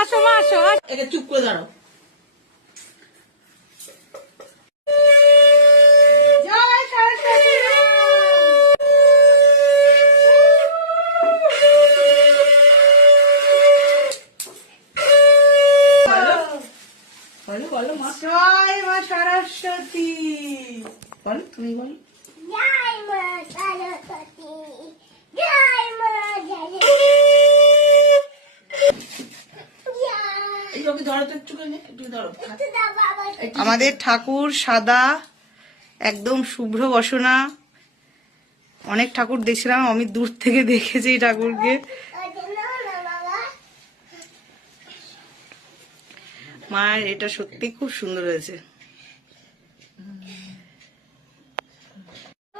আসো মা আসো, একে চুপ করে দাঁড়াও। জয় সরস্বতী মা। বলো বলো মা, জয় মা সরস্বতী। বলো তুমি বলো। জয় মা সরস্বতী, জয় মা সরস্বতী। এই ওকে ধরো তো একটু, একটু ধরো। একটু দাও বাবা। আমাদের ঠাকুর সাদা, একদম শুভ্র বসনা। অনেক ঠাকুর দেখছিলাম, আমি দূর থেকে দেখেছি এই ঠাকুরকে। ওটা নাও না বাবা। মায়ের এটা সত্যি খুব সুন্দর হয়েছে।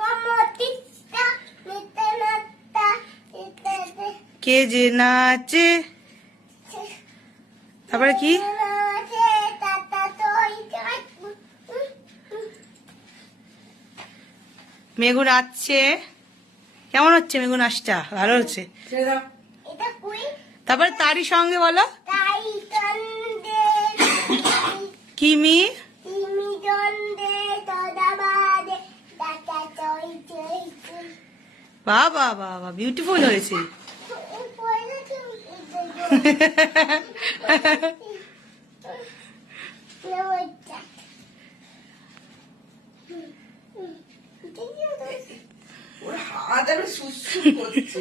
মমতিটা নিতে নাতা নিতে কে যে নাচে, তারপরে কি নাচে তাতা তোই জয়। মেঘু নাচছে। কেমন হচ্ছে মেঘু নাচটা? ভালো হচ্ছে। ছেড়ে দাও। এটা কুই তারপরে তারই সঙ্গে বলো তাই তন্দে কিমি। তিমি দন্দে তদাবাদে তাতা তোই জয়। বাবা বাবা বিউটিফুল হয়েছে। ওর হাত একবার সুসু করছে।